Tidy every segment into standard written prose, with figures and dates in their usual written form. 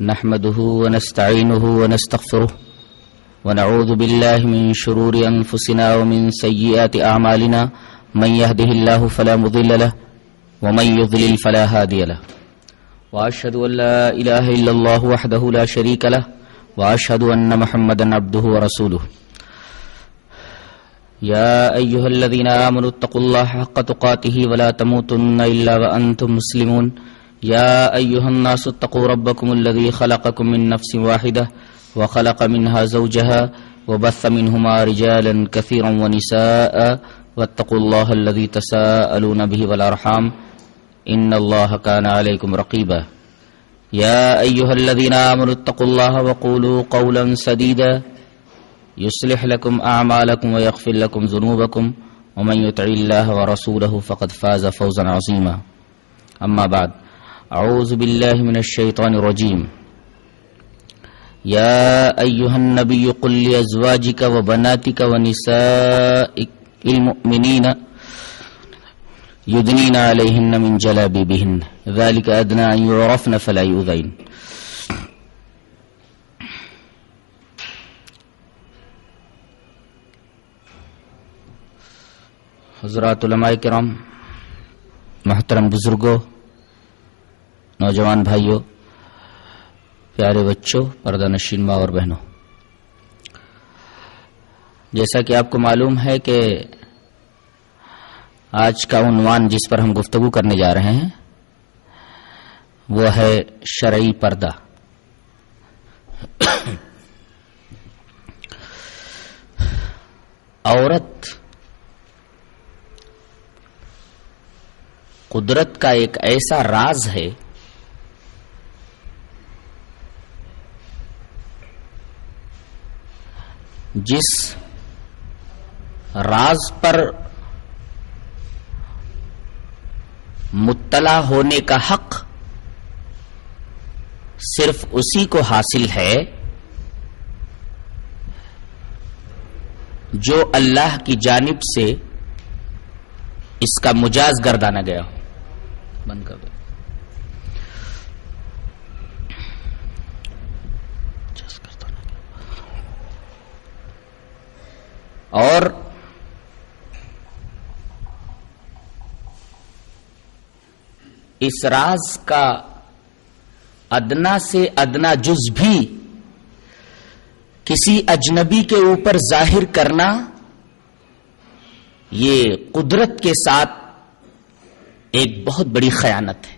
نحمده ونستعينه ونستغفره ونعوذ بالله من شرور أنفسنا ومن سيئات أعمالنا من يهده الله فلا مضل له ومن يضلل فلا هادي له وأشهد أن لا إله إلا الله وحده لا شريك له وأشهد أن محمدا عبده ورسوله يا أيها الذين آمنوا اتقوا الله حق تقاته ولا تموتن إلا وأنتم مسلمون يا أيها الناس اتقوا ربكم الذي خلقكم من نفس واحدة وخلق منها زوجها وبث منهما رجالا كثيرا ونساء واتقوا الله الذي تساءلون به والأرحام إن الله كان عليكم رقيبا يا أيها الذين آمنوا اتقوا الله وقولوا قولا سديدا يصلح لكم أعمالكم ويغفر لكم ذنوبكم ومن يطع الله ورسوله فقد فاز فوزا عظيما أما بعد أعوذ بالله من الشيطان الرجيم يا أيها النبي قل لأزواجك وبناتك ونساء المؤمنين يدنين عليهن من جلابيبهن ذلك أدنى أن يعرفن فلا يؤذين. حضرات علماء کرام، محترم بزرگوں، نوجوان بھائیوں، پیارے بچوں، پردہ نشین ماں اور بہنوں، جیسا کہ آپ کو معلوم ہے کہ آج کا عنوان جس پر ہم گفتگو کرنے جا رہے ہیں وہ ہے شرعی پردہ. عورت قدرت کا ایک ایسا راز ہے جس راز پر مطلع ہونے کا حق صرف اسی کو حاصل ہے جو اللہ کی جانب سے اس کا مجاز گردانا گیا ہو. بند کر دو. اور اس راز کا ادنا سے ادنا جز بھی کسی اجنبی کے اوپر ظاہر کرنا یہ قدرت کے ساتھ ایک بہت بڑی خیانت ہے.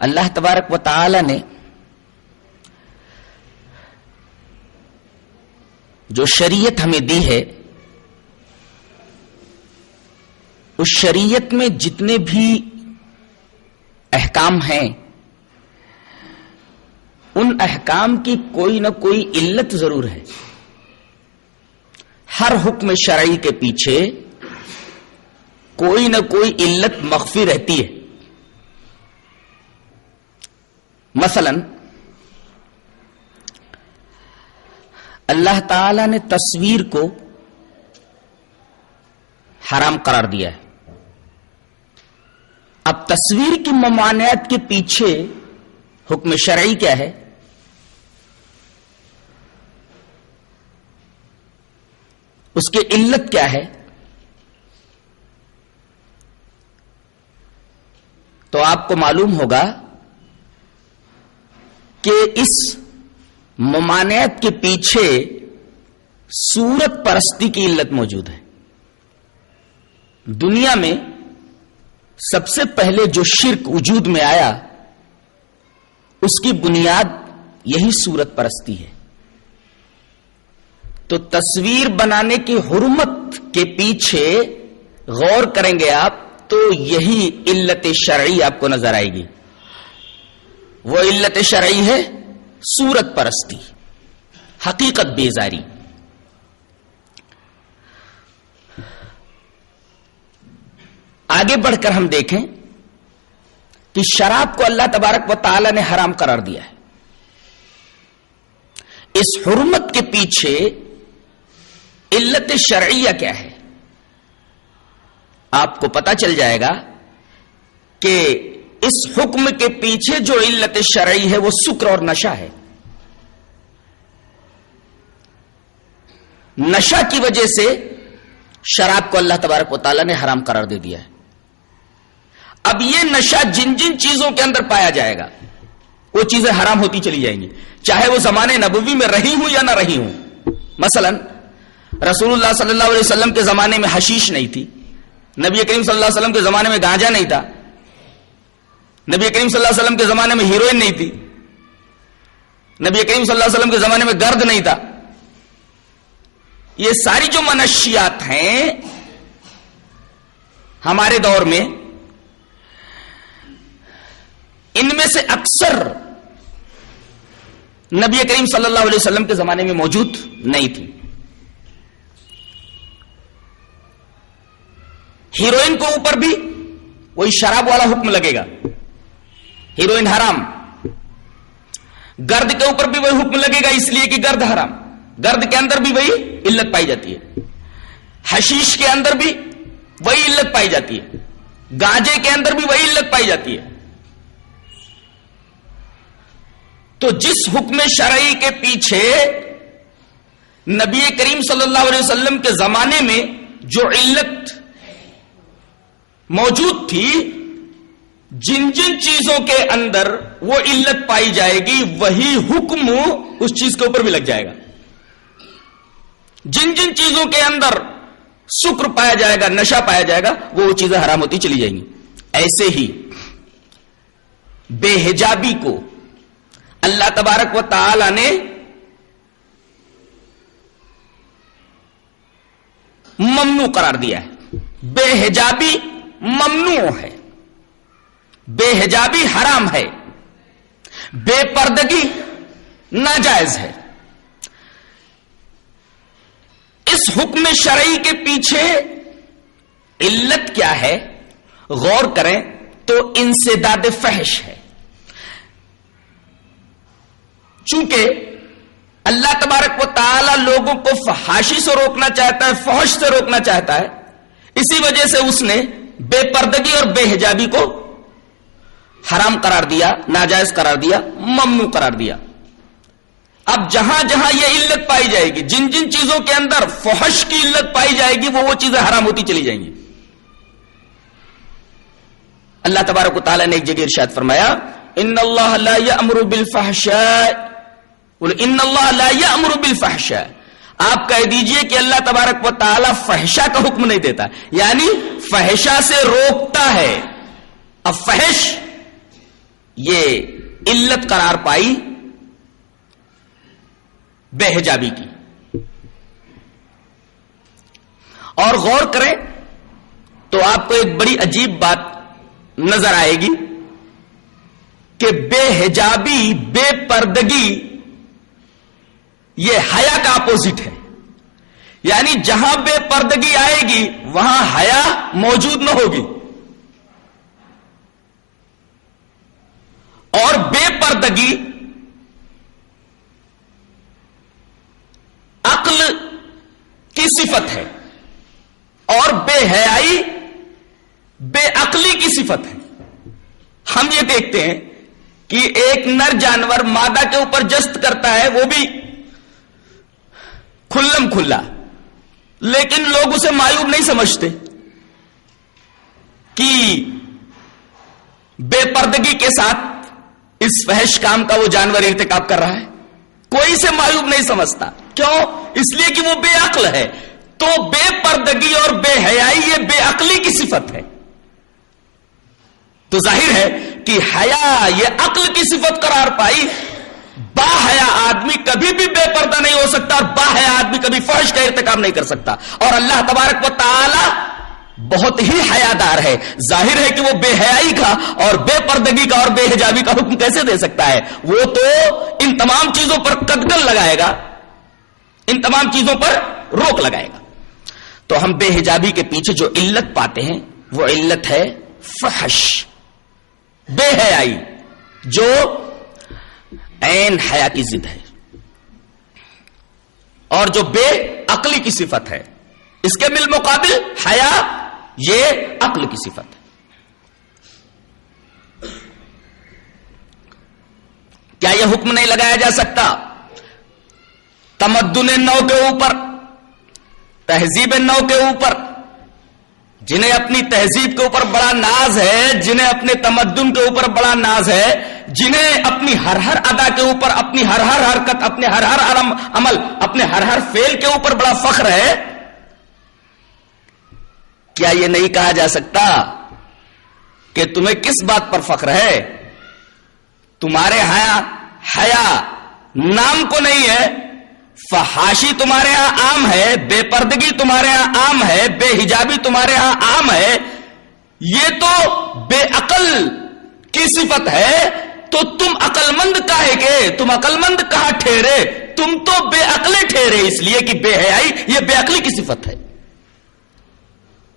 اللہ تبارک و تعالی نے جو شریعت ہمیں دی ہے، اس شریعت میں جتنے بھی احکام ہیں ان احکام کی کوئی نہ کوئی علت ضرور ہے. ہر حکم شرعی کے پیچھے کوئی نہ کوئی علت مخفی رہتی ہے. مثلا اللہ تعالی نے تصویر کو حرام قرار دیا ہے. اب تصویر کی ممانعت کے پیچھے حکم شرعی کیا ہے؟ اس کی علت کیا ہے؟ تو آپ کو معلوم ہوگا کہ اس ممانعت کے پیچھے صورت پرستی کی علت موجود ہے. دنیا میں سب سے پہلے جو شرک وجود میں آیا اس کی بنیاد یہی صورت پرستی ہے. تو تصویر بنانے کی حرمت کے پیچھے غور کریں گے آپ تو یہی علت شرعی آپ کو نظر آئے گی. وہ علت شرعی ہے صورت پرستی، حقیقت بیزاری. آگے بڑھ کر ہم دیکھیں کہ شراب کو اللہ تبارک و تعالی نے حرام قرار دیا ہے. اس حرمت کے پیچھے علت شرعیہ کیا ہے؟ آپ کو پتا چل جائے گا کہ اس حکم کے پیچھے جو علت شرعی ہے وہ سکر اور نشہ ہے. نشہ کی وجہ سے شراب کو اللہ تبارک و تعالیٰ نے حرام قرار دے دیا ہے. اب یہ نشہ جن جن چیزوں کے اندر پایا جائے گا وہ چیزیں حرام ہوتی چلی جائیں گی، چاہے وہ زمانے نبوی میں رہی ہوں یا نہ رہی ہوں. مثلا رسول اللہ صلی اللہ علیہ وسلم کے زمانے میں حشیش نہیں تھی، نبی کریم صلی اللہ علیہ وسلم کے زمانے میں گانجا نہیں تھا، نبی کریم صلی اللہ علیہ وسلم کے زمانے میں ہیروئن نہیں تھی، نبی کریم صلی اللہ علیہ وسلم کے زمانے میں گرد نہیں تھا. یہ ساری جو منشیات ہیں ہمارے دور میں، ان میں سے اکثر نبی کریم صلی اللہ علیہ وسلم کے زمانے میں موجود نہیں تھی. ہیروئن کو اوپر بھی وہی شراب والا حکم لگے گا، ہیروئن حرام. گرد کے اوپر بھی وہی حکم لگے گا اس لیے کہ گرد حرام، گرد کے اندر بھی وہی علت پائی جاتی ہے. حشیش کے اندر بھی وہی علت پائی جاتی ہے، گانجے کے اندر بھی وہی علت پائی جاتی ہے. تو جس حکم شرعی کے پیچھے نبی کریم صلی اللہ علیہ وسلم کے زمانے میں جو علت موجود تھی، جن جن چیزوں کے اندر وہ علت پائی جائے گی وہی حکم اس چیز کے اوپر بھی لگ جائے گا. جن جن چیزوں کے اندر سکر پایا جائے گا، نشہ پایا جائے گا، وہ چیزیں حرام ہوتی چلی جائیں گی. ایسے ہی بے حجابی کو اللہ تبارک و تعالی نے ممنوع قرار دیا ہے. بے حجابی ممنوع ہے، بے حجابی حرام ہے، بے پردگی ناجائز ہے. اس حکم شرعی کے پیچھے علت کیا ہے غور کریں تو انسداد فحش ہے. چونکہ اللہ تبارک و تعالی لوگوں کو فحاشی سے روکنا چاہتا ہے، فحش سے روکنا چاہتا ہے، اسی وجہ سے اس نے بے پردگی اور بے حجابی کو حرام قرار دیا، ناجائز قرار دیا، ممنوع قرار دیا. اب جہاں جہاں یہ علت پائی جائے گی، جن جن چیزوں کے اندر فحش کی علت پائی جائے گی وہ چیزیں حرام ہوتی چلی جائیں گی. اللہ تبارک و تعالی نے ایک جگہ ارشاد فرمایا، ان اللہ لا یأمر بالفحشاء، ان اللہ لا یأمر بالفحشاء. آپ کہہ دیجئے کہ اللہ تبارک و تعالی فحشا کا حکم نہیں دیتا، یعنی فحشا سے روکتا ہے. اب فحش یہ علت قرار پائی بے حجابی کی. اور غور کریں تو آپ کو ایک بڑی عجیب بات نظر آئے گی کہ بے حجابی، بے پردگی یہ حیا کا اپوزٹ ہے. یعنی جہاں بے پردگی آئے گی وہاں حیا موجود نہ ہوگی، اور بے پردگی عقل کی صفت ہے اور بے حیائی بے عقلی کی صفت ہے. ہم یہ دیکھتے ہیں کہ ایک نر جانور مادہ کے اوپر جست کرتا ہے، وہ بھی کھلم کھلا، لیکن لوگ اسے معیوب نہیں سمجھتے کہ بے پردگی کے ساتھ اس فحش کام کا وہ جانور ارتکاب کر رہا ہے. کوئی اسے معیوب نہیں سمجھتا. کیوں؟ اس لیے کہ وہ بے عقل ہے. تو بے پردگی اور بے حیائی یہ بے عقلی کی صفت ہے. تو ظاہر ہے کہ حیا یہ عقل کی صفت قرار پائی. با حیا آدمی کبھی بھی بے پردہ نہیں ہو سکتا، اور با حیا آدمی کبھی فحش کا ارتکاب نہیں کر سکتا. اور اللہ تبارک و تعالی بہت ہی حیادار ہے. ظاہر ہے کہ وہ بے حیائی کا اور بے پردگی کا اور بے حجابی کا حکم کیسے دے سکتا ہے؟ وہ تو ان تمام چیزوں پر قدغن لگائے گا، ان تمام چیزوں پر روک لگائے گا. تو ہم بے حجابی کے پیچھے جو علت پاتے ہیں وہ علت ہے فحش، بے حیائی، جو عین حیا کی ضد ہے، اور جو بے عقلی کی صفت ہے. اس کے بالمقابل حیا یہ عقل کی صفت ہے. کیا یہ حکم نہیں لگایا جا سکتا تمدن نو کے اوپر، تہذیب نو کے اوپر؟ جنہیں اپنی تہذیب کے اوپر بڑا ناز ہے، جنہیں اپنے تمدن کے اوپر بڑا ناز ہے، جنہیں اپنی ہر ادا کے اوپر، اپنی ہر حرکت، اپنے ہر عمل، اپنے ہر فعل کے اوپر بڑا فخر ہے، کیا یہ نہیں کہا جا سکتا کہ تمہیں کس بات پر فخر ہے؟ تمہارے حیا نام کو نہیں ہے، فحاشی تمہارے ہاں عام ہے، بے پردگی تمہارے ہاں عام ہے، بے حجابی تمہارے ہاں عام ہے، یہ تو بے عقل کی صفت ہے، تو تم عقل مند کاہے کے؟ تم عقل مند کہاں ٹھہرے؟ تم تو بے عقلے ٹھہرے، اس لیے کہ بے حیائی یہ بے عقلی کی صفت ہے۔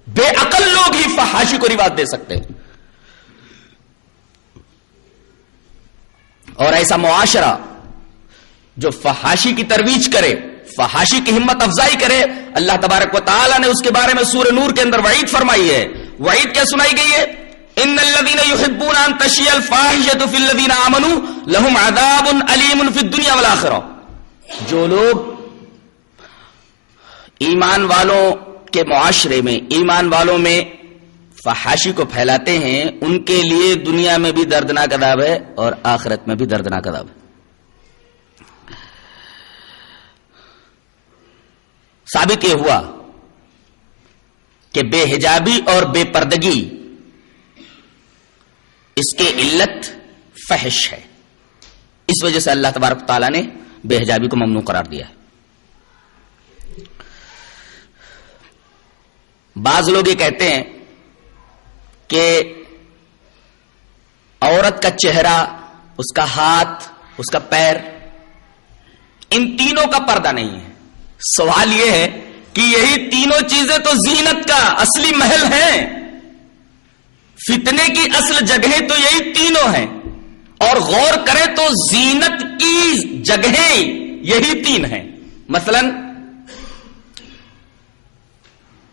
بے عقل لوگ ہی فحاشی کو رواج دے سکتے ہیں، اور ایسا معاشرہ جو فحاشی کی ترویج کرے، فحاشی کی ہمت افزائی کرے، اللہ تبارک و تعالی نے اس کے بارے میں سورہ نور کے اندر وعید فرمائی ہے۔ وعید کیا سنائی گئی ہے؟ ان الذين يحبون ان تشيع الفاحشة في الذين آمنوا لهم عذاب أليم في الدنيا والآخرة۔ جو لوگ ایمان والوں کے معاشرے میں، ایمان والوں میں فحاشی کو پھیلاتے ہیں، ان کے لیے دنیا میں بھی دردناک عذاب ہے اور آخرت میں بھی دردناک عذاب ہے۔ ثابت یہ ہوا کہ بے حجابی اور بے پردگی اس کے علت فحش ہے، اس وجہ سے اللہ تبارک تعالیٰ نے بے حجابی کو ممنوع قرار دیا ہے۔ بعض لوگ یہ کہتے ہیں کہ عورت کا چہرہ، اس کا ہاتھ، اس کا پیر، ان تینوں کا پردہ نہیں ہے۔ سوال یہ ہے کہ یہی تینوں چیزیں تو زینت کا اصلی محل ہیں، فتنے کی اصل جگہیں تو یہی تینوں ہیں، اور غور کریں تو زینت کی جگہیں یہی تین ہیں۔ مثلا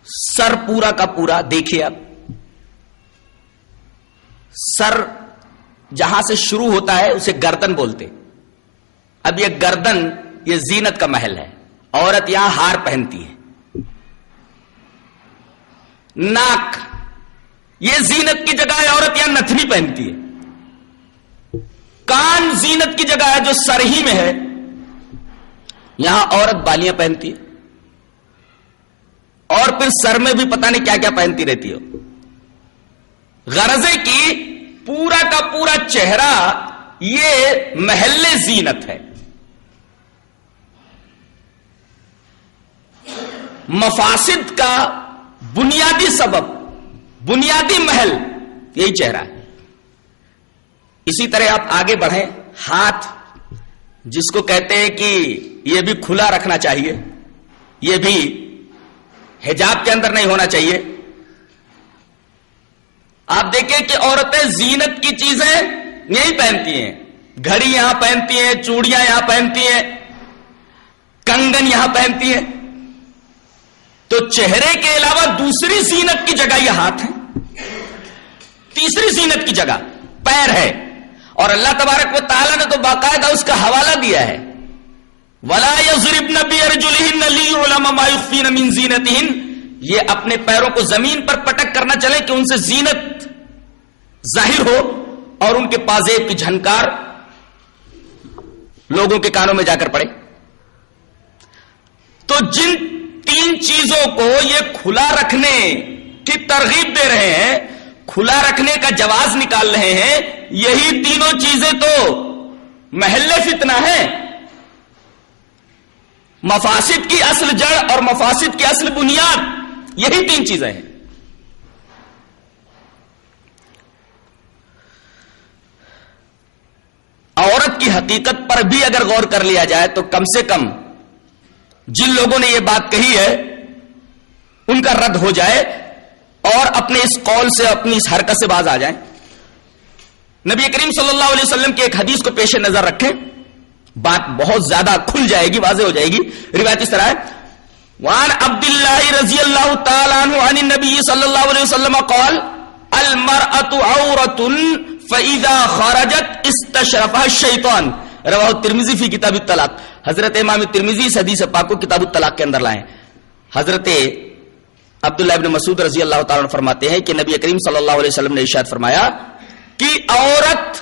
سر پورا کا پورا دیکھیے آپ، سر جہاں سے شروع ہوتا ہے اسے گردن بولتے۔ اب یہ گردن یہ زینت کا محل ہے، عورت یہاں ہار پہنتی ہے۔ ناک یہ زینت کی جگہ ہے، عورت یہاں نتھنی پہنتی ہے۔ کان زینت کی جگہ ہے جو سر ہی میں ہے، یہاں عورت بالیاں پہنتی ہے، اور پھر سر میں بھی پتہ نہیں کیا کیا پہنتی رہتی ہو۔ غرض ہے کہ پورا کا پورا چہرہ یہ محل زینت ہے۔ مفاسد کا بنیادی سبب، بنیادی محل یہی چہرہ ہے۔ اسی طرح آپ آگے بڑھیں، ہاتھ جس کو کہتے ہیں کہ یہ بھی کھلا رکھنا چاہیے، یہ بھی حجاب کے اندر نہیں ہونا چاہیے۔ آپ دیکھیں کہ عورتیں زینت کی چیزیں نہیں پہنتی ہیں، گھڑی یہاں پہنتی ہیں، چوڑیاں یہاں پہنتی ہیں، کنگن یہاں پہنتی ہیں، تو چہرے کے علاوہ دوسری زینت کی جگہ یہ ہاتھ ہے، تیسری زینت کی جگہ پیر ہے، اور اللہ تبارک و تعالیٰ نے تو باقاعدہ اس کا حوالہ دیا ہے، وَلَا يَضْرِبْنَ بِأَرْجُلِهِنَّ لِيُعْلَمَ مَا يُخْفِينَ مِنْ زِينَتِهِنَّ۔ یہ اپنے پیروں کو زمین پر پٹک کرنا چلے کہ ان سے زینت ظاہر ہو اور ان کے پازیب کی جھنکار لوگوں کے کانوں میں جا کر پڑے۔ تو جن تین چیزوں کو یہ کھلا رکھنے کی ترغیب دے رہے ہیں، کھلا رکھنے کا جواز نکال رہے ہیں، یہی تینوں چیزیں تو محل فتنہ ہے۔ مفاسد کی اصل جڑ اور مفاسد کی اصل بنیاد یہی تین چیزیں ہیں۔ عورت کی حقیقت پر بھی اگر غور کر لیا جائے تو کم سے کم جن لوگوں نے یہ بات کہی ہے ان کا رد ہو جائے اور اپنے اس قول سے، اپنی اس حرکت سے باز آ جائیں۔ نبی کریم صلی اللہ علیہ وسلم کی ایک حدیث کو پیش نظر رکھیں، بات بہت زیادہ کھل جائے گی، واضح ہو جائے گی۔ روایت اس طرح ہے، وعن عبد اللہ رضی اللہ تعالی عنہ عن النبی صلی اللہ علیہ وسلم قال المرأة عورة فَإِذَا خَرَجَتْ اسْتَشْرَفَهَا الشَّيْطَانُ رواہ الترمذی فی کتاب الطلاق. حضرت امام ترمذی اس حدیث پاک کو کتاب الطلاق کے اندر لائیں. حضرت عبداللہ ابن مسعود رضی اللہ تعالیٰ عنہ فرماتے ہیں کہ نبی کریم صلی اللہ علیہ وسلم نے ارشاد فرمایا کہ عورت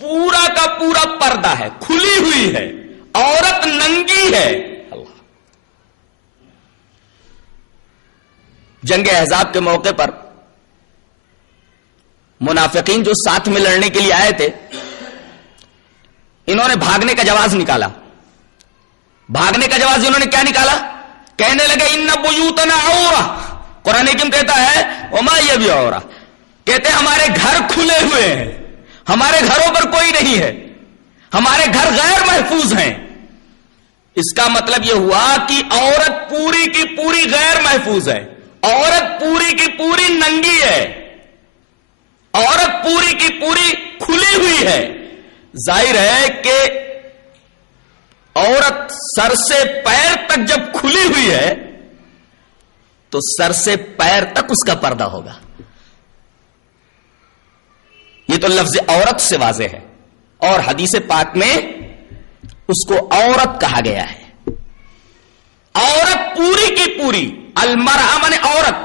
پورا کا پورا پردہ ہے، کھلی ہوئی ہے، عورت ننگی ہے. جنگ احزاب کے موقع پر منافقین جو ساتھ میں لڑنے کے لیے آئے تھے، انہوں نے بھاگنے کا جواز نکالا. بھاگنے کا جواز انہوں نے کیا نکالا؟ کہنے لگے ان بیوتنا عورہ. قرآن حکیم کہتا ہے وما یہ بھی عورہ، کہتے ہیں ہمارے گھر کھلے ہوئے ہیں، ہمارے گھروں پر کوئی نہیں ہے، ہمارے گھر غیر محفوظ ہیں. اس کا مطلب یہ ہوا کہ عورت پوری کی پوری غیر محفوظ ہے، عورت پوری کی پوری ننگی ہے، عورت پوری کی پوری کھلی ہوئی ہے. ظاہر ہے کہ عورت سر سے پیر تک جب کھلی ہوئی ہے تو سر سے پیر تک اس کا پردہ ہوگا. یہ تو لفظ عورت سے واضح ہے، اور حدیث پاک میں اس کو عورت کہا گیا ہے. عورت پوری کی پوری، المرأہ من عورت،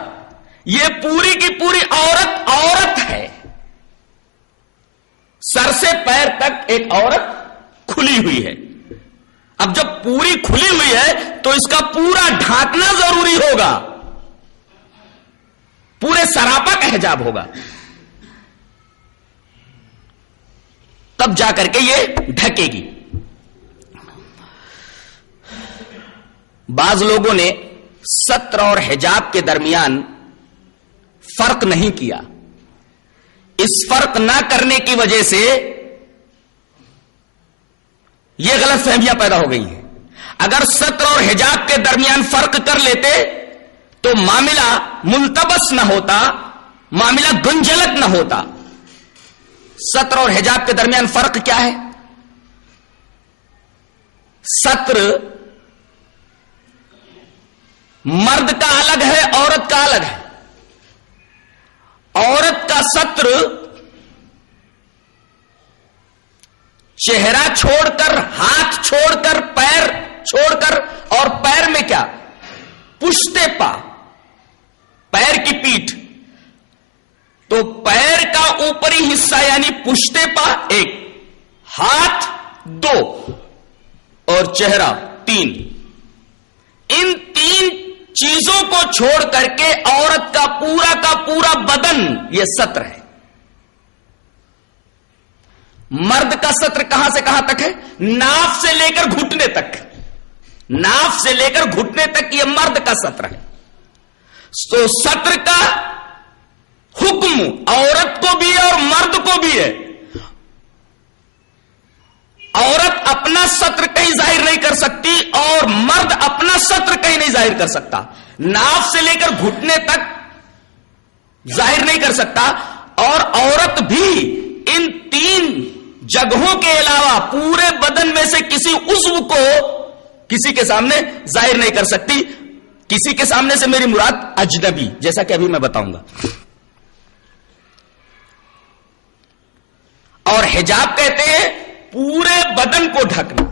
یہ پوری کی پوری عورت عورت ہے. سر سے پیر تک ایک عورت کھلی ہوئی ہے. اب جب پوری کھلی ہوئی ہے تو اس کا پورا ڈھانکنا ضروری ہوگا، پورے سراپا کا حجاب ہوگا، تب جا کر کے یہ ڈھکے گی. بعض لوگوں نے ستر اور حجاب کے درمیان فرق نہیں کیا. اس فرق نہ کرنے کی وجہ سے یہ غلط فہمیاں پیدا ہو گئی ہیں. اگر ستر اور حجاب کے درمیان فرق کر لیتے تو معاملہ ملتبس نہ ہوتا، معاملہ گنجلک نہ ہوتا. ستر اور حجاب کے درمیان فرق کیا ہے؟ ستر مرد کا الگ ہے، عورت کا الگ ہے. عورت کا ستر چہرہ چھوڑ کر، ہاتھ چھوڑ کر، پیر چھوڑ کر، اور پیر میں کیا؟ پشتے پا، پیر کی پیٹھ. تو پیر کا اوپری حصہ یعنی پشتے پا ایک، ہاتھ دو، اور چہرہ تین. ان تین چیزوں کو چھوڑ کر کے عورت کا پورا بدن یہ ستر ہے. مرد کا ستر کہاں سے کہاں تک ہے؟ ناف سے لے کر گھٹنے تک. ناف سے لے کر گھٹنے تک یہ مرد کا ستر ہے. تو ستر کا حکم عورت کو بھی ہے اور مرد کو بھی ہے. عورت اپنا ستر کہیں ظاہر نہیں کر سکتی اور مرد اپنا ستر کہیں نہیں ظاہر کر سکتا. ناف سے لے کر گھٹنے تک ظاہر نہیں کر سکتا، اور عورت بھی ان تین جگہوں کے علاوہ پورے بدن میں سے کسی عضو کو کسی کے سامنے ظاہر نہیں کر سکتی. کسی کے سامنے سے میری مراد اجنبی، جیسا کہ ابھی میں بتاؤں گا. اور حجاب کہتے ہیں پورے بدن کو ڈھکنا.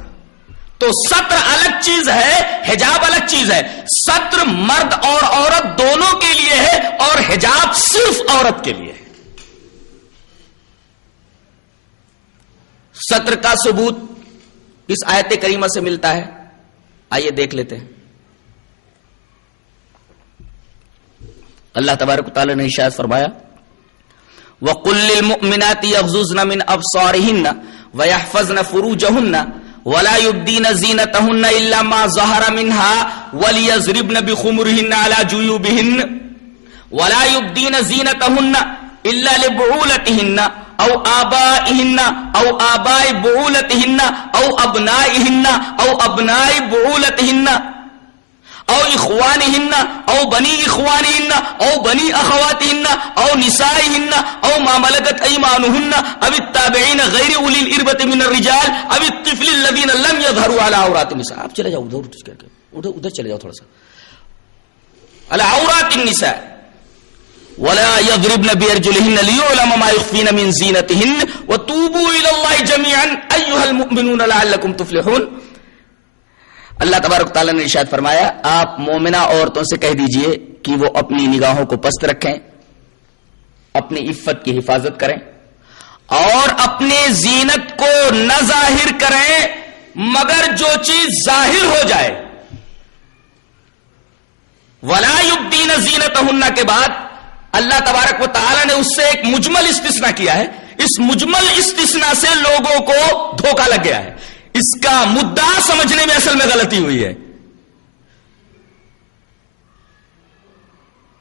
تو ستر الگ چیز ہے، حجاب الگ چیز ہے. ستر مرد اور عورت دونوں کے لیے ہے، اور حجاب صرف عورت کے لیے ہے. ستر کا ثبوت اس آیت کریمہ سے ملتا ہے. آئیے دیکھ لیتے ہیں. اللہ تبارک و تعالی نے ارشاد فرمایا وَقُلْ لِلْمُؤْمِنَاتِ يَغْضُضْنَ مِنْ أَبْصَارِهِنَّ وَيَحْفَظْنَ فُرُوجَهُنَّ وَلَا يُبْدِينَ زِينَتَهُنَّ إِلَّا مَا ظَهَرَ مِنْهَا وَلْيَضْرِبْنَ بِخُمُرِهِنَّ عَلَى جُيُوبِهِنَّ وَلَا يُبْدِينَ زِينَتَهُنَّ إِلَّا لِبُعُولَتِهِنَّ أَوْ آبَائِهِنَّ أَوْ آبَاءِ بُعُولَتِهِنَّ أَوْ أَبْنَائِهِنَّ أَوْ أَبْنَاءِ بُعُولَتِهِنَّ او اخوانهن او بنی اخوانهن او بنی اخواتهن او نسائهن او ما ملكت ايمانهن او التابعين غير اولي الاربه من الرجال او الطفل الذين لم يظهروا على عورات النساء. آپ چلے جاؤ ادھر چلے جاؤ تھوڑا سا. على عورات النساء ولا يضربن بأرجلهن ليعلم ما يخفين من زينتهن وتوبوا إلى الله جميعا أيها المؤمنون لعلكم تفلحون. اللہ تبارک تعالیٰ نے ارشاد فرمایا آپ مومنہ عورتوں سے کہہ دیجئے کہ وہ اپنی نگاہوں کو پست رکھیں، اپنی عفت کی حفاظت کریں اور اپنے زینت کو نہ ظاہر کریں مگر جو چیز ظاہر ہو جائے. ولا یبدین زینتہن کے بعد اللہ تبارک و تعالی نے اس سے ایک مجمل استثناء کیا ہے. اس مجمل استثناء سے لوگوں کو دھوکہ لگ گیا ہے. اس کا مدعا سمجھنے میں اصل میں غلطی ہوئی ہے.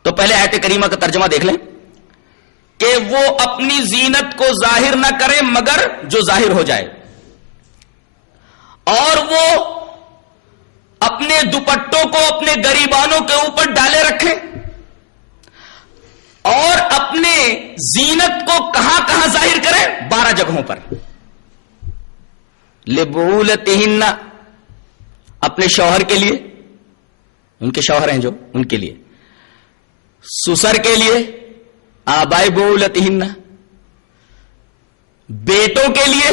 تو پہلے آیت کریمہ کا ترجمہ دیکھ لیں کہ وہ اپنی زینت کو ظاہر نہ کریں مگر جو ظاہر ہو جائے، اور وہ اپنے دوپٹوں کو اپنے گریبانوں کے اوپر ڈالے رکھیں، اور اپنے زینت کو کہاں کہاں ظاہر کریں؟ 12 جگہوں پر. لبعولتہن اپنے شوہر کے لیے، ان کے شوہر ہیں جو ان کے لیے، سسر کے لیے آبائی بعولتہن، بیٹوں کے لیے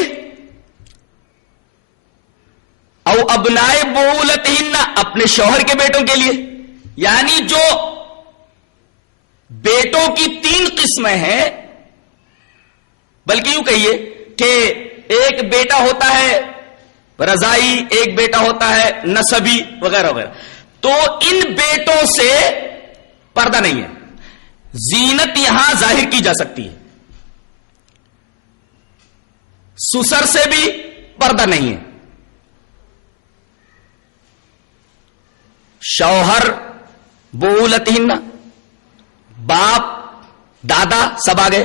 او ابنائے بعولتہن اپنے شوہر کے بیٹوں کے لیے. یعنی جو بیٹوں کی 3 قسمیں ہیں، بلکہ یوں کہیے کہ ایک بیٹا ہوتا ہے رضائی، ایک بیٹا ہوتا ہے نسبی وغیرہ وغیرہ. تو ان بیٹوں سے پردہ نہیں ہے. زینت یہاں ظاہر کی جا سکتی ہے. سسر سے بھی پردہ نہیں ہے. شوہر بعولتہن، باپ دادا سب آ گئے.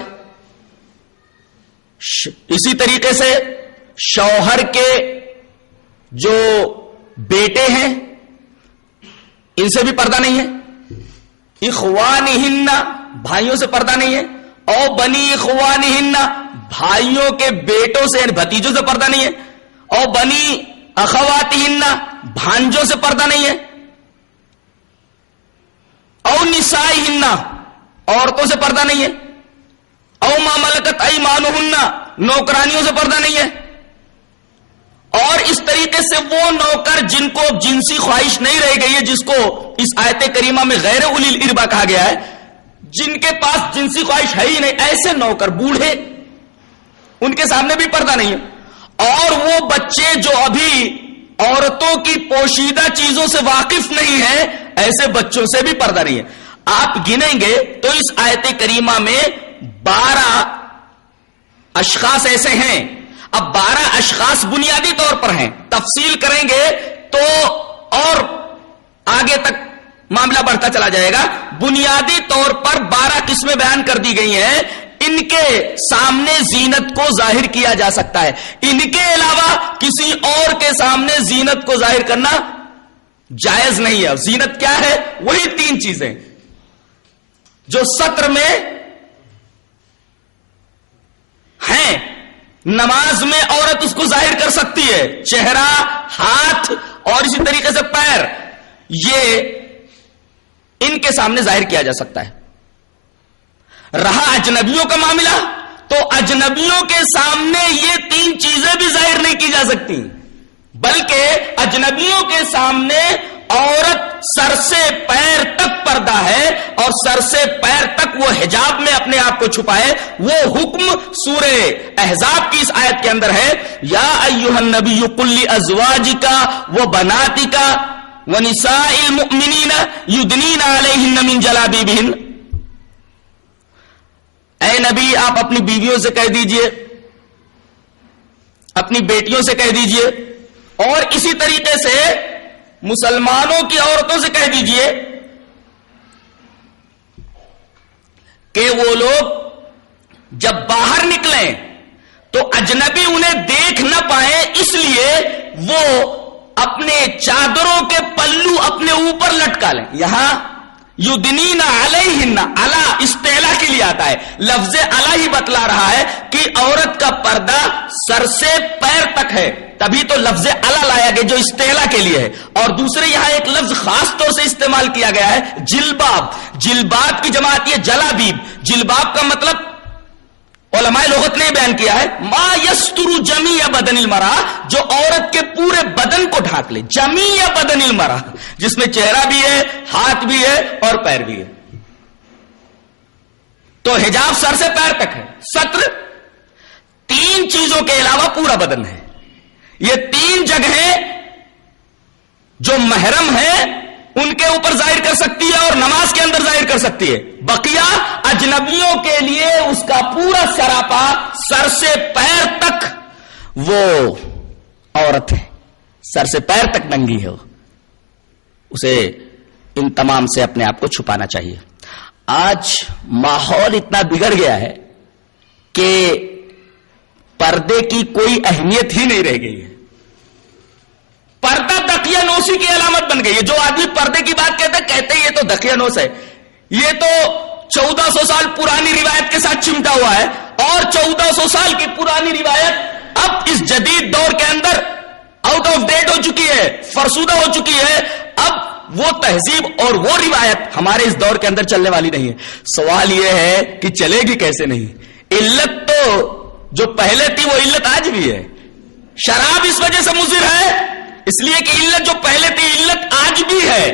اسی طریقے سے شوہر کے جو بیٹے ہیں ان سے بھی پردہ نہیں ہے. اخوانہن بھائیوں سے پردہ نہیں ہے. او بنی اخوانہن بھائیوں کے بیٹوں سے یعنی بھتیجوں سے پردہ نہیں ہے. او بنی اخواتہن بھانجوں سے پردہ نہیں ہے. او نسائہن عورتوں سے پردہ نہیں ہے. او ما ملکت ایمانہن نوکرانیوں سے پردہ نہیں ہے. اور اس طریقے سے وہ نوکر جن کو جنسی خواہش نہیں رہ گئی ہے، جس کو اس آیت کریمہ میں غیر اولی الاربا کہا گیا ہے، جن کے پاس جنسی خواہش ہے ہی نہیں، ایسے نوکر بوڑھے، ان کے سامنے بھی پردہ نہیں ہے. اور وہ بچے جو ابھی عورتوں کی پوشیدہ چیزوں سے واقف نہیں ہیں، ایسے بچوں سے بھی پردہ نہیں ہے. آپ گنیں گے تو اس آیت کریمہ میں 12 اشخاص ایسے ہیں. اب 12 اشخاص بنیادی طور پر ہیں، تفصیل کریں گے تو اور آگے تک معاملہ بڑھتا چلا جائے گا. بنیادی طور پر 12 قسمیں بیان کر دی گئی ہیں. ان کے سامنے زینت کو ظاہر کیا جا سکتا ہے. ان کے علاوہ کسی اور کے سامنے زینت کو ظاہر کرنا جائز نہیں ہے. زینت کیا ہے؟ وہی 3 چیزیں جو سطر میں ہیں. نماز میں عورت اس کو ظاہر کر سکتی ہے، چہرہ، ہاتھ اور اسی طریقے سے پیر، یہ ان کے سامنے ظاہر کیا جا سکتا ہے. رہا اجنبیوں کا معاملہ تو اجنبیوں کے سامنے یہ 3 چیزیں بھی ظاہر نہیں کی جا سکتی، بلکہ اجنبیوں کے سامنے عورت سر سے پیر تک پردہ ہے، اور سر سے پیر تک وہ حجاب میں اپنے آپ کو چھپائے. وہ حکم سورہ احزاب کی اس آیت کے اندر ہے، یا ایھا النبی قل لازواجک وبناتک ونساء المؤمنین یدنین علیہن من جلابیبہن. اے نبی آپ اپنی بیویوں سے کہہ دیجئے، اپنی بیٹیوں سے کہہ دیجئے، اور اسی طریقے سے مسلمانوں کی عورتوں سے کہہ دیجئے کہ وہ لوگ جب باہر نکلیں تو اجنبی انہیں دیکھ نہ پائیں، اس لیے وہ اپنے چادروں کے پلو اپنے اوپر لٹکا لیں. یہاں یدنین علیہن، علی استعلا کے لیے آ جاتا ہے. لفظ اعلی ہی بتلا رہا ہے کہ عورت کا پردہ سر سے پیر تک ہے, تبھی تو لفظ اعلی لایا گیا جو استعلا کے لیے ہے. اور دوسرے یہاں ایک لفظ خاص طور سے استعمال کیا گیا ہے, جلباب. جلباب کی جماعت یہ جلابیب. جلباب کا مطلب علماء لغت نے بیان کیا ہے ما یستر جمیع بدن المرأہ, جو عورت کے پورے بدن کو ڈھانک لے. جمیع بدن المرأہ, جس میں چہرہ بھی ہے, ہاتھ بھی ہے اور پیر بھی ہے. تو حجاب سر سے پیر تک ہے. ستر تین چیزوں کے علاوہ پورا بدن ہے. یہ تین جگہیں جو محرم ہے ان کے اوپر ظاہر کر سکتی ہے اور نماز کے اندر ظاہر کر سکتی ہے. بقیہ اجنبیوں کے لیے اس کا پورا سراپا سر سے پیر تک وہ عورت ہے, سر سے پیر تک ننگی ہے. اسے ان تمام سے اپنے آپ کو چھپانا چاہیے. آج ماحول اتنا بگڑ گیا ہے کہ پردے کی کوئی اہمیت ہی نہیں رہ گئی ہے. پردہ دقیانوسی کی علامت بن گئی ہے. جو آدمی پردے کی بات کہتے ہیں یہ تو دقیانوس ہے, یہ تو 1400 سال پرانی روایت کے ساتھ چمٹا ہوا ہے. اور 1400 سال کی پرانی روایت اب اس جدید دور کے اندر آؤٹ آف ڈیٹ ہو چکی ہے, فرسودہ ہو چکی ہے. اب وہ تہذیب اور وہ روایت ہمارے اس دور کے اندر چلنے والی نہیں ہے. سوال یہ ہے کہ چلے گی کیسے نہیں. علت تو جو پہلے تھی وہ علت آج بھی ہے. شراب اس وجہ سے مضر ہے اس لیے کہ علت جو پہلے تھی علت آج بھی ہے,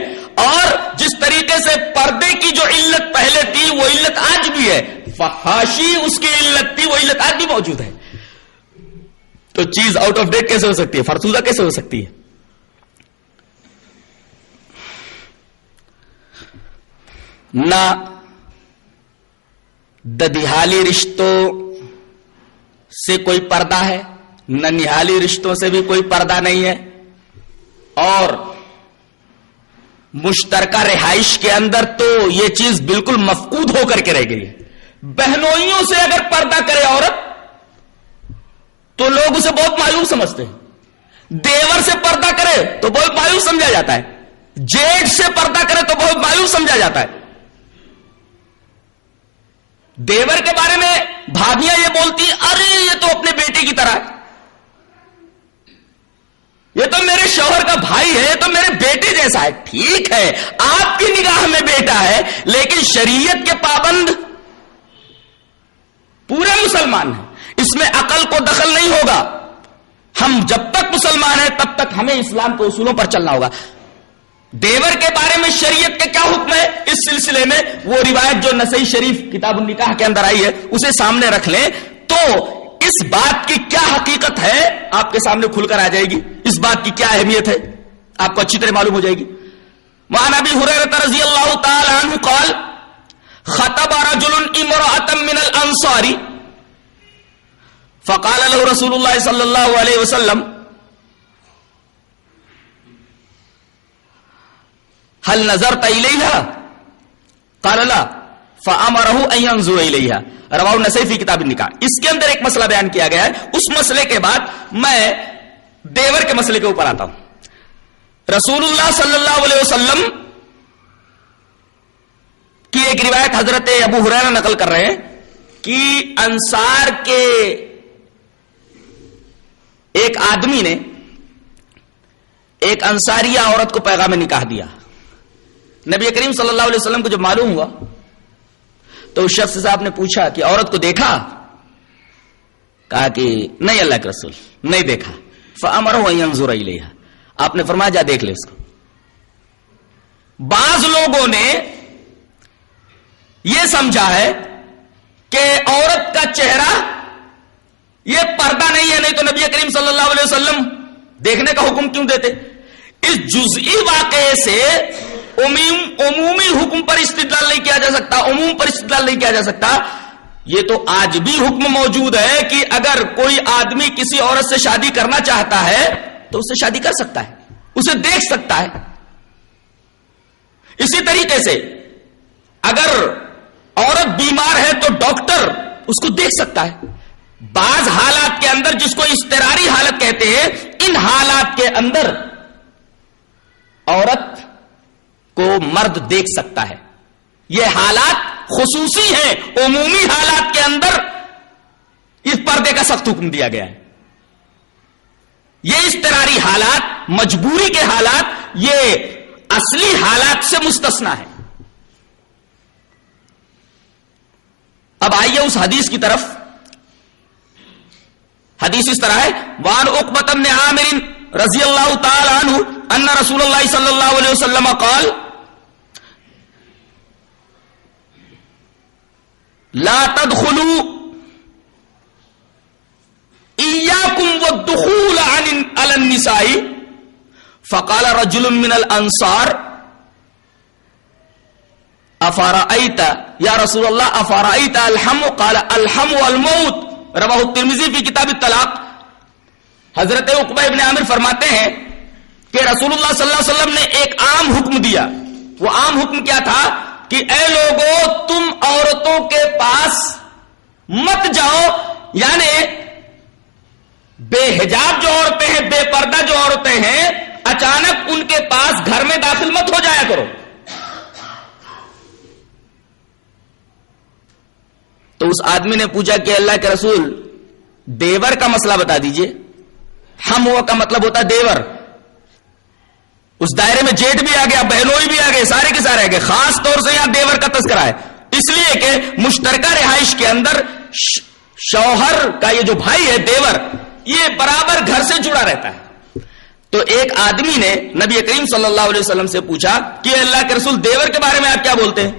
اور جس طریقے سے پردے کی جو علت پہلے تھی وہ علت آج بھی ہے. فحاشی اس کی علت تھی, وہ علت آج بھی موجود ہے. تو چیز آؤٹ آف ڈیٹ کیسے ہو سکتی ہے, فرسودہ کیسے ہو سکتی ہے؟ نہ ددیحالی رشتوں سے کوئی پردہ ہے, نہ نہالی رشتوں سے بھی کوئی پردہ نہیں ہے, اور مشترکہ رہائش کے اندر تو یہ چیز بالکل مفقود ہو کر کے رہ گئی ہے. بہنوئیوں سے اگر پردہ کرے عورت تو لوگ اسے بہت مایوس سمجھتے ہیں. دیور سے پردہ کرے تو بہت مایوس سمجھا جاتا ہے. جیٹھ سے پردہ کرے تو بہت مایوس سمجھا جاتا ہے. دیور کے بارے میں بھابیاں یہ بولتی ارے یہ تو اپنے بیٹے کی طرح ہے, یہ تو میرے شوہر کا بھائی ہے, یہ تو میرے بیٹے جیسا ہے. ٹھیک ہے آپ کی نگاہ میں بیٹا ہے, لیکن شریعت کے پابند پورے مسلمان ہیں, اس میں عقل کو دخل نہیں ہوگا. ہم جب تک مسلمان ہیں تب تک ہمیں اسلام کے اصولوں پر چلنا ہوگا. دیور کے بارے میں شریعت کے کیا حکم ہے اس سلسلے میں وہ روایت جو نسائی شریف کتاب النکاح کے اندر آئی ہے اسے سامنے رکھ لیں تو اس بات کی کیا حقیقت ہے آپ کے سامنے کھل کر آ جائے گی. اس بات کی کیا اہمیت ہے آپ کو اچھی طرح معلوم ہو جائے گی. وعن ابی ہریرہ رضی اللہ تعالی عنہ قال خطب رجل امرأة من الانصار فقال له رسول الله صلی اللہ علیہ وسلم هل نظرت الیها قال لا فامره ان ينظر الیها رواہ النسائی فی کتاب النکاح. اس کے اندر ایک مسئلہ بیان کیا گیا ہے. اس مسئلے کے بعد میں دیور کے مسئلے کے اوپر آتا ہوں. رسول اللہ صلی اللہ علیہ وسلم کی ایک روایت حضرت ابو ہریرہ نقل کر رہے ہیں کہ انصار کے ایک آدمی نے ایک انصاریہ عورت کو پیغام نکاح دیا. نبی کریم صلی اللہ علیہ وسلم کو جب معلوم ہوا تو اس شخص صاحب نے پوچھا کہ عورت کو دیکھا؟ کہا کہ نہیں اللہ کے رسول نہیں دیکھا. فأمرہ ان ينظر الیہا, آپ نے فرمایا جا دیکھ لے اس کو. بعض لوگوں نے یہ سمجھا ہے کہ عورت کا چہرہ یہ پردہ نہیں ہے, نہیں تو نبی کریم صلی اللہ علیہ وسلم دیکھنے کا حکم کیوں دیتے. اس جزئی واقعے سے عمومی حکم پر استدلال نہیں کیا جا سکتا, عموم پر استدلال نہیں کیا جا سکتا. یہ تو آج بھی حکم موجود ہے کہ اگر کوئی آدمی کسی عورت سے شادی کرنا چاہتا ہے تو اس سے شادی کر سکتا ہے, اسے دیکھ سکتا ہے. اسی طریقے سے اگر عورت بیمار ہے تو ڈاکٹر اس کو دیکھ سکتا ہے. بعض حالات کے اندر جس کو اضطراری حالت کہتے ہیں, ان حالات کے اندر عورت کو مرد دیکھ سکتا ہے. یہ حالات خصوصی ہیں، عمومی حالات کے اندر اس پردے کا سخت حکم دیا گیا ہے. یہ اضطراری حالات، مجبوری کے حالات، یہ اصلی حالات سے مستثنا ہے. اب آئیے اس حدیث کی طرف. حدیث اس طرح ہے: وعن عقبۃ بن عامر رضی اللہ تعالی عنہ ان رسول اللہ صلی اللہ علیہ وسلم قال لا تدخلوا ایاکم والدخول علی النساء فقال رجل من الانصار افرأیت یا رسول اللہ افرأیت الحم قال الحم والموت رواہ الترمذی فی کتاب الطلاق. حضرت عقبہ ابن عامر فرماتے ہیں کہ رسول اللہ صلی اللہ علیہ وسلم نے ایک عام حکم دیا. وہ عام حکم کیا تھا کہ اے لوگوں تم عورتوں کے پاس مت جاؤ، یعنی بے حجاب جو عورتیں ہیں، بے پردہ جو عورتیں ہیں، اچانک ان کے پاس گھر میں داخل مت ہو جایا کرو. تو اس آدمی نے پوچھا کہ اللہ کے رسول دیور کا مسئلہ بتا دیجئے. ہم ہوا کا مطلب ہوتا ہے دیور. اس دائرے میں جیٹ بھی آ گیا، بہنوئی بھی آ گئے، سارے کے سارے آ گئے. خاص طور سے یہاں دیور کا تذکرہ ہے اس لیے کہ مشترکہ رہائش کے اندر شوہر کا یہ جو بھائی ہے دیور، یہ برابر گھر سے جڑا رہتا ہے. تو ایک آدمی نے نبی کریم صلی اللہ علیہ وسلم سے پوچھا کہ اللہ کے رسول دیور کے بارے میں آپ کیا بولتے ہیں؟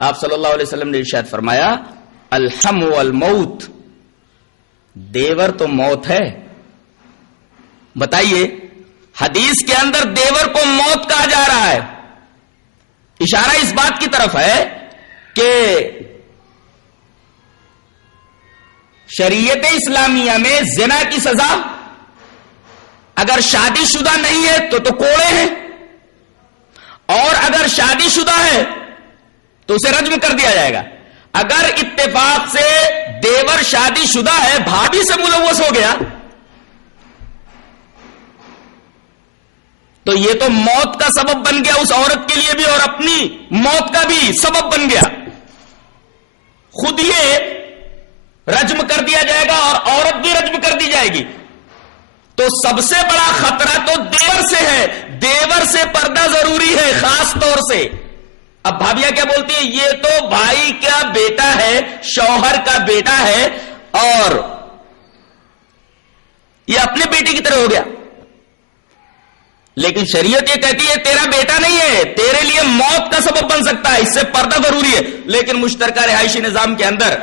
آپ صلی اللہ علیہ وسلم نے ارشاد فرمایا الحم والموت، دیور تو موت ہے. بتائیے حدیث کے اندر دیور کو موت کہا جا رہا ہے. اشارہ اس بات کی طرف ہے کہ شریعت اسلامیہ میں زنا کی سزا اگر شادی شدہ نہیں ہے تو کوڑے ہیں، اور اگر شادی شدہ ہے تو اسے رجم کر دیا جائے گا. اگر اتفاق سے دیور شادی شدہ ہے، بھابھی سے ملوث ہو گیا، تو یہ تو موت کا سبب بن گیا اس عورت کے لیے بھی، اور اپنی موت کا بھی سبب بن گیا. خود یہ رجم کر دیا جائے گا اور عورت بھی رجم کر دی جائے گی. تو سب سے بڑا خطرہ تو دیور سے ہے. دیور سے پردہ ضروری ہے خاص طور سے. اب بھابیاں کیا بولتی ہیں؟ یہ تو بھائی کا بیٹا ہے، شوہر کا بیٹا ہے، اور یہ اپنے بیٹے کی طرح ہو گیا. لیکن شریعت یہ کہتی ہے تیرا بیٹا نہیں ہے، تیرے لیے موت کا سبب بن سکتا ہے، اس سے پردہ ضروری ہے. لیکن مشترکہ رہائشی نظام کے اندر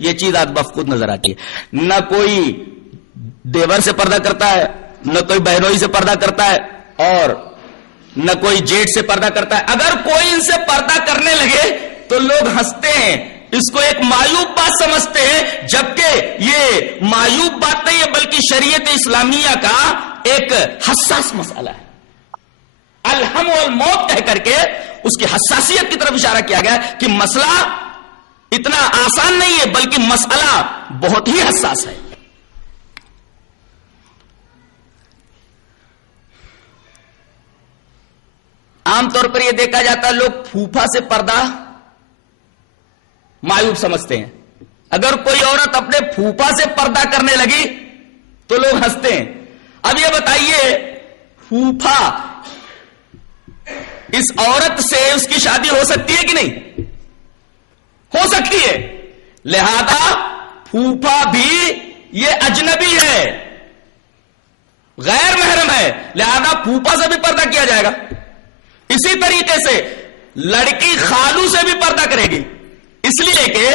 یہ چیز آج بخود نظر آتی ہے. نہ کوئی دیور سے پردہ کرتا ہے، نہ کوئی بہنوئی سے پردہ کرتا ہے، اور نہ کوئی جیٹ سے پردہ کرتا ہے. اگر کوئی ان سے پردہ کرنے لگے تو لوگ ہنستے ہیں، اس کو ایک معیوب بات سمجھتے ہیں، جبکہ یہ معیوب بات نہیں ہے بلکہ شریعت اسلامیہ کا ایک حساس مسئلہ ہے. الحم والموت کہہ کر کے اس کی حساسیت کی طرف اشارہ کیا گیا کہ مسئلہ اتنا آسان نہیں ہے بلکہ مسئلہ بہت ہی حساس ہے. عام طور پر یہ دیکھا جاتا ہے لوگ پھوپھا سے پردہ معیوب سمجھتے ہیں. اگر کوئی عورت اپنے پھوپھا سے پردہ کرنے لگی تو لوگ ہنستے ہیں. اب یہ بتائیے پھوپھا، اس عورت سے اس کی شادی ہو سکتی ہے کہ نہیں؟ ہو سکتی ہے. لہذا پھوپھا بھی یہ اجنبی ہے، غیر محرم ہے، لہذا پھوپھا سے بھی پردہ کیا جائے گا. اسی طریقے سے لڑکی خالو سے بھی پردہ کرے گی، اس لیے کہ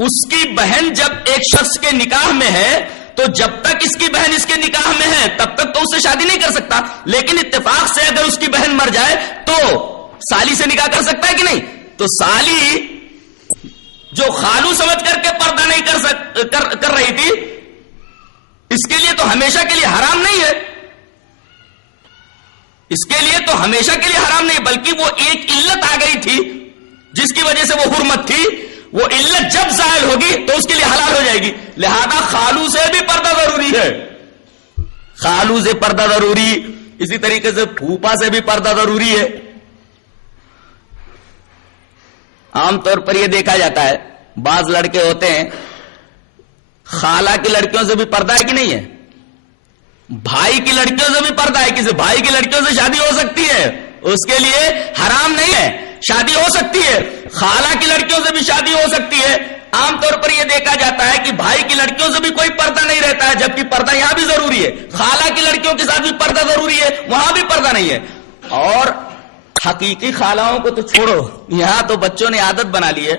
اس کی بہن جب ایک شخص کے نکاح میں ہے تو جب تک اس کی بہن اس کے نکاح میں ہے تب تک تو اس سے شادی نہیں کر سکتا. لیکن اتفاق سے اگر اس کی بہن مر جائے تو سالی سے نکاح کر سکتا ہے کہ نہیں؟ تو سالی جو خالو سمجھ کر کے پردہ نہیں کر رہی تھی، اس کے لیے تو ہمیشہ کے لیے حرام نہیں ہے. اس کے لیے تو ہمیشہ کے لیے حرام نہیں، بلکہ وہ ایک علت آ گئی تھی جس کی وجہ سے وہ حرمت تھی. وہ علت جب زائل ہوگی تو اس کے لیے حلال ہو جائے گی. لہذا خالو سے بھی پردہ ضروری ہے، خالو سے پردہ ضروری، اسی طریقے سے پھوپھا سے بھی پردہ ضروری ہے. عام طور پر یہ دیکھا جاتا ہے بعض لڑکے ہوتے ہیں خالہ کی لڑکیوں سے بھی پردہ ہے کہ نہیں ہے, بھائی کی لڑکیوں سے بھی پردہ ہے, کسی بھائی کی لڑکیوں سے شادی ہو سکتی ہے, اس کے لیے حرام نہیں ہے, شادی ہو سکتی ہے, خالہ کی لڑکیوں سے بھی شادی ہو سکتی ہے. عام طور پر یہ دیکھا جاتا ہے کہ بھائی کی لڑکیوں سے بھی کوئی پردہ نہیں رہتا ہے, جبکہ پردہ یہاں بھی ضروری ہے. خالہ کی لڑکیوں کے ساتھ بھی پردہ ضروری ہے, وہاں بھی پردہ نہیں ہے. اور حقیقی خالہوں کو تو چھوڑو, یہاں تو بچوں نے عادت بنا لی ہے,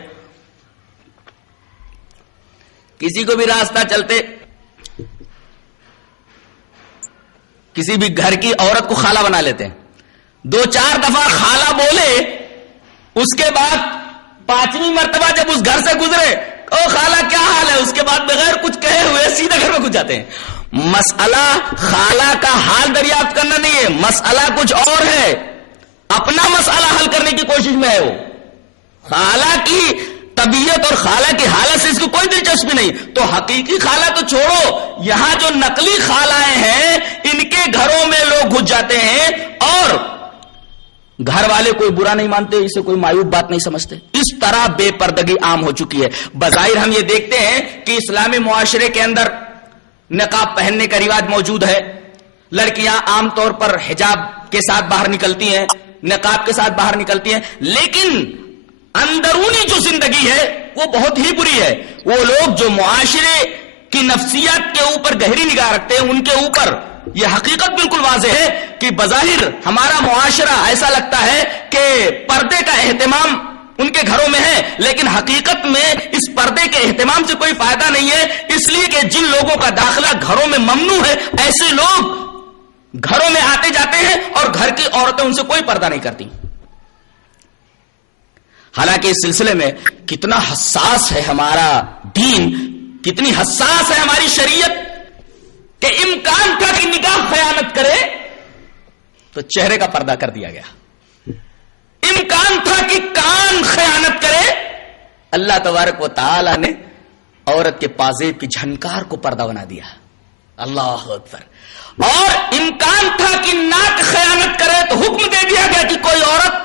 کسی کو بھی راستہ چلتے کسی بھی گھر کی عورت کو خالہ بنا لیتے ہیں. 2-4 دفعہ خالہ بولے, اس کے بعد 5ویں مرتبہ جب اس گھر سے گزرے, او خالہ کیا حال ہے, اس کے بعد بغیر کچھ کہے ہوئے سیدھے گھر میں گھس جاتے ہیں. مسئلہ خالہ کا حال دریافت کرنا نہیں ہے, مسئلہ کچھ اور ہے, اپنا مسئلہ حل کرنے کی کوشش میں ہے. وہ خالہ کی طبیعت اور خالہ کی حالت سے اس کو کوئی دلچسپی نہیں. تو حقیقی خالہ تو چھوڑو, یہاں جو نقلی خالائیں ہیں ان کے گھروں میں لوگ گھس جاتے ہیں اور گھر والے کوئی برا نہیں مانتے, اسے کوئی معیوب بات نہیں سمجھتے. اس طرح بے پردگی عام ہو چکی ہے. بظاہر ہم یہ دیکھتے ہیں کہ اسلامی معاشرے کے اندر نقاب پہننے کا رواج موجود ہے, لڑکیاں عام طور پر حجاب کے ساتھ باہر نکلتی ہیں, نقاب کے ساتھ باہر نکلتی ہیں, لیکن اندرونی جو زندگی ہے وہ بہت ہی بری ہے. وہ لوگ جو معاشرے کی نفسیات کے اوپر گہری نگاہ رکھتے ہیں, ان کے اوپر یہ حقیقت بالکل واضح ہے کہ بظاہر ہمارا معاشرہ ایسا لگتا ہے کہ پردے کا اہتمام ان کے گھروں میں ہے, لیکن حقیقت میں اس پردے کے اہتمام سے کوئی فائدہ نہیں ہے, اس لیے کہ جن لوگوں کا داخلہ گھروں میں ممنوع ہے ایسے لوگ گھروں میں آتے جاتے ہیں اور گھر کی عورتیں ان سے کوئی پردہ نہیں کرتی. حالانکہ اس سلسلے میں کتنا حساس ہے ہمارا دین, کتنی حساس ہے ہماری شریعت کہ امکان تھا کہ نگاہ خیانت کرے تو چہرے کا پردہ کر دیا گیا, امکان تھا کہ کان خیانت کرے, اللہ تبارک و تعالی نے عورت کے پازیب کی جھنکار کو پردہ بنا دیا. اللہ اکبر. اور امکان تھا کہ ناک خیانت کرے تو حکم دے دیا گیا کہ کوئی عورت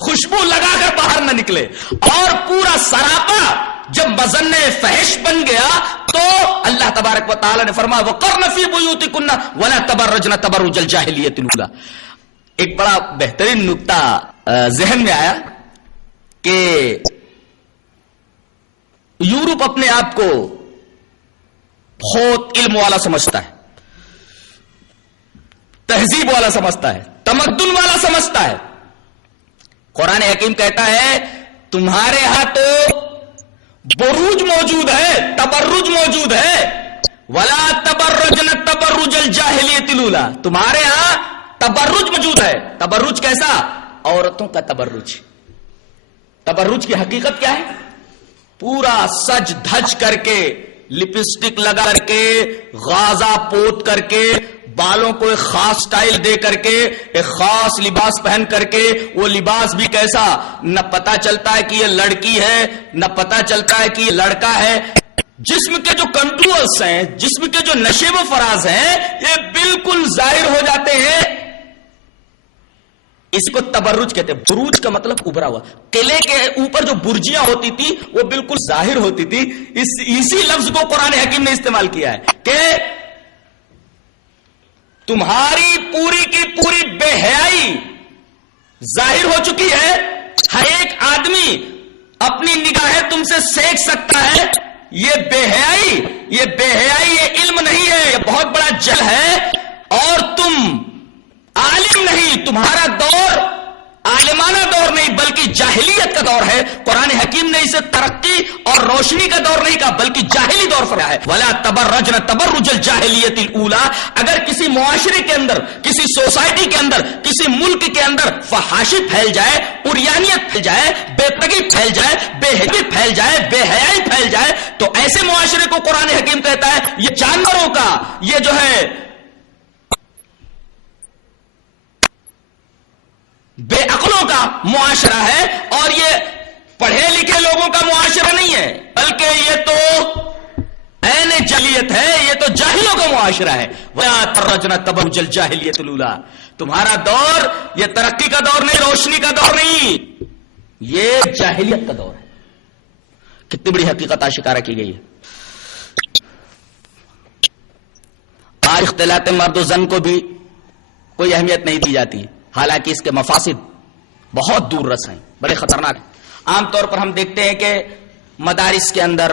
خوشبو لگا کر باہر نہ نکلے. اور پورا سراپا جب مظن فحش بن گیا تو اللہ تبارک و تعالی نے فرمایا وقرن فی بیوتکن ولا تبرجن تبرج الجاہلیۃ الاولی. ایک بڑا بہترین نکتہ ذہن میں آیا کہ یورپ اپنے آپ کو بہت علم والا سمجھتا ہے, تہذیب والا سمجھتا ہے, تمدن والا سمجھتا ہے. قرآن حکیم کہتا ہے تمہارے ہاں تو بروج موجود ہے, تبرج موجود ہے, ولا تبرجن تبرج الجاہلیۃ الاولی, تمہارے ہاں تبرج موجود ہے. تبرج کیسا؟ عورتوں کا تبرج. تبرج کی حقیقت کیا ہے؟ پورا سج دھج کر کے, لپسٹک لگا کر کے, غازہ پوت کر کے, بالوں کو ایک خاص سٹائل دے کر کے, ایک خاص لباس پہن کر کے, وہ لباس بھی کیسا, نہ پتا چلتا ہے کہ یہ لڑکی ہے نہ پتا چلتا ہے کہ یہ لڑکا ہے. جسم کے جو کنٹرولز ہیں, جسم کے جو نشیب و فراز ہیں, یہ بالکل ظاہر ہو جاتے ہیں. اس کو تبرج کہتے ہیں. بروج کا مطلب ابھرا ہوا. قلعے کے اوپر جو برجیاں ہوتی تھی وہ بالکل ظاہر ہوتی تھی. اسی لفظ کو قرآن حکیم نے استعمال کیا ہے کہ تمہاری پوری کی پوری بے حیائی ظاہر ہو چکی ہے. ہر ایک آدمی اپنی نگاہیں تم سے سینک سکتا ہے. یہ بے حیائی یہ علم نہیں ہے, یہ بہت بڑا جہل ہے. اور تم عالم نہیں, تمہارا دور عالمانہ دور نہیں بلکہ جاہلیت کا دور ہے. قرآن حکیم نے اسے ترقی اور روشنی کا دور نہیں کہا بلکہ جاہلی دور فرمایا ہے. ولا تبرجن تبرج الجاہلیۃ الاولی. اگر کسی معاشرے کے اندر, کسی سوسائٹی کے اندر, کسی ملک کے اندر فحاشی پھیل جائے, عریانیت پھیل جائے, بے پردگی پھیل جائے, بے حیائی پھیل جائے, بے حیائی پھیل جائے, تو ایسے معاشرے کو قرآن حکیم کہتا ہے یہ جانوروں کا, یہ جو ہے بے عقلوں کا معاشرہ ہے, اور یہ پڑھے لکھے لوگوں کا معاشرہ نہیں ہے بلکہ یہ تو عین جاہلیت ہے, یہ تو جاہلوں کا معاشرہ ہے. وَلَا تَبَرَّجْنَ تَبَرُّجَ الْجَاهِلِيَّةِ الْأُولَىٰ. تمہارا دور یہ ترقی کا دور نہیں, روشنی کا دور نہیں, یہ جاہلیت کا دور ہے. کتنی بڑی حقیقت آشکارا کی گئی ہے. آج اختلاط مرد و زن کو بھی کوئی اہمیت نہیں دی جاتی، حالانکہ اس کے مفاسد بہت دور رس ہیں، بڑے خطرناک ہیں. عام طور پر ہم دیکھتے ہیں کہ مدارس کے اندر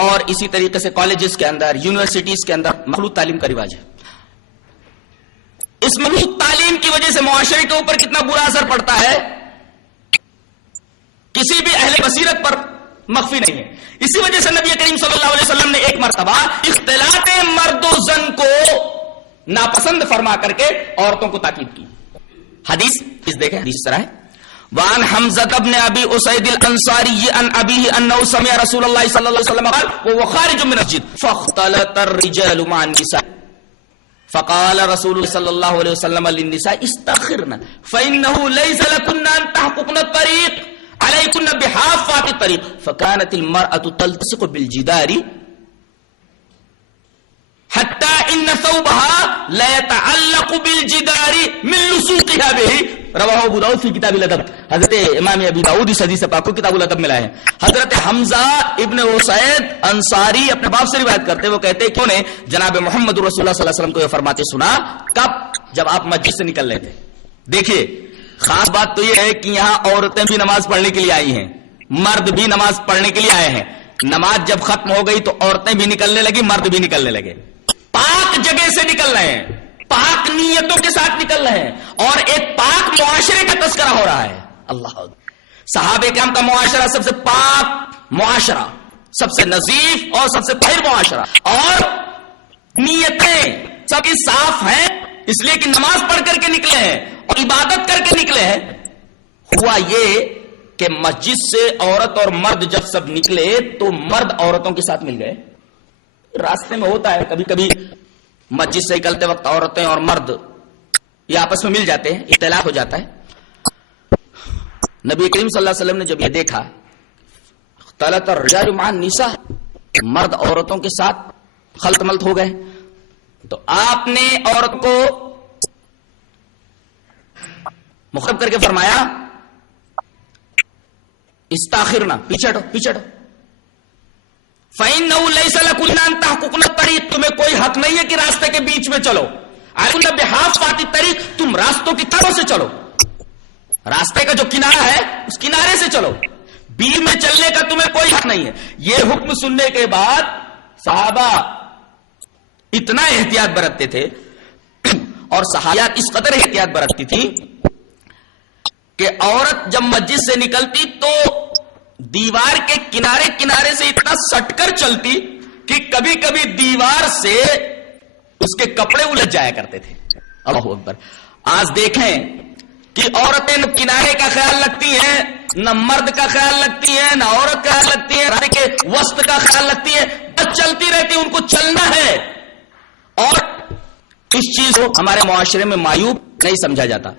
اور اسی طریقے سے کالجز کے اندر، یونیورسٹیز کے اندر مخلوط تعلیم کا رواج ہے. اس مخلوط تعلیم کی وجہ سے معاشرے کے اوپر کتنا برا اثر پڑتا ہے کسی بھی اہل بصیرت پر مخفی نہیں ہے. اسی وجہ سے نبی کریم صلی اللہ علیہ وسلم نے ایک مرتبہ اختلاط مرد و زن کو ناپسند فرما کر کے عورتوں کو تاکید کی. حدیث دیکھیں، حدیث طرح ہے. وعن حمزة بن ابي اسيد الانصاري عن ابيه انه سمع رسول الله صلى الله عليه وسلم قال وهو خارج من المسجد فاختلط الرجال مع النساء فقال رسول الله صلى الله عليه وسلم للنساء استخرن فانه ليس لكن ان تحققن الطريق عليكن بحافات الطريق فكانت المرأة تلتصق بالجدار حتى ان ثوبها لا يتعلق بالجدار من لصوقها به رواہ ابو داؤد فی کتاب الادب. حضرت امام ابی داؤد اس حدیث پاک کو کتاب الادب میں لائے ہیں. حضرت حمزہ ابن اسید انصاری اپنے باپ سے روایت کرتے وہ کہتے کیوں نے جناب محمد رسول اللہ صلی اللہ علیہ وسلم کو یہ فرماتے سنا. کب؟ جب آپ مسجد سے نکل رہے تھے. دیکھیے خاص بات تو یہ ہے کہ یہاں عورتیں بھی نماز پڑھنے کے لیے آئی ہیں، مرد بھی نماز پڑھنے کے لیے آئے ہیں. نماز جب ختم ہو گئی تو عورتیں بھی نکلنے لگی، مرد بھی نکلنے لگے. پاک جگہ سے نکل رہے ہیں، پاک نیتوں کے ساتھ نکل رہے ہیں اور ایک پاک معاشرے کا تذکرہ ہو رہا ہے. اللہ صحابہ کرام کا معاشرہ سب سے پاک معاشرہ، سب سے نظیف اور سب سے طاہر معاشرہ، اور نیتیں سب کی صاف ہیں اس لیے کہ نماز پڑھ کر کے نکلے ہیں اور عبادت کر کے نکلے ہیں. ہوا یہ کہ مسجد سے عورت اور مرد جب سب نکلے تو مرد عورتوں کے ساتھ مل گئے. راستے میں ہوتا ہے کبھی کبھی مسجد سے نکلتے وقت عورتیں اور مرد یہ آپس میں مل جاتے ہیں، اختلاف ہو جاتا ہے. نبی کریم صلی اللہ علیہ وسلم نے جب یہ دیکھا اختلط الرجال مع النساء، مرد عورتوں کے ساتھ خلط ملط ہو گئے، تو آپ نے عورت کو مخاطب کر کے فرمایا استاخرنا، پیچھے ہٹو پیچھے ہٹو. فَإِنَّهُ لَيْسَ لَكُنَّ أَن تَحْقُقْنَ الطَّرِيقَ، تمہیں کوئی حق نہیں ہے کہ راستے کے بیچ میں چلو. عَلَيْكُنَّ بِحَافَاتِ الطَّرِيقِ، تم راستوں کی طرف سے چلو، راستے کا جو کنارہ ہے اس کنارے سے چلو، بیچ میں چلنے کا تمہیں کوئی حق نہیں ہے. یہ حکم سننے کے بعد صحابہ اتنا احتیاط برتتے تھے اور صحابیات اس قدر احتیاط برتتی تھی کہ عورت جب مسجد سے نکلتی تو دیوار کے کنارے کنارے سے اتنا سٹ کر چلتی کہ کبھی کبھی دیوار سے اس کے کپڑے الجھ جایا کرتے تھے. اللہ اکبر. آج دیکھیں کہ عورتیں نہ کنارے کا خیال رکھتی ہیں، نہ مرد کا خیال رکھتی ہیں، نہ عورت کا خیال رکھتی ہیں، راستے کے وسط کا خیال رکھتی ہیں، بس چلتی رہتی، ان کو چلنا ہے. اور اس چیز کو ہمارے معاشرے میں معیوب نہیں سمجھا جاتا.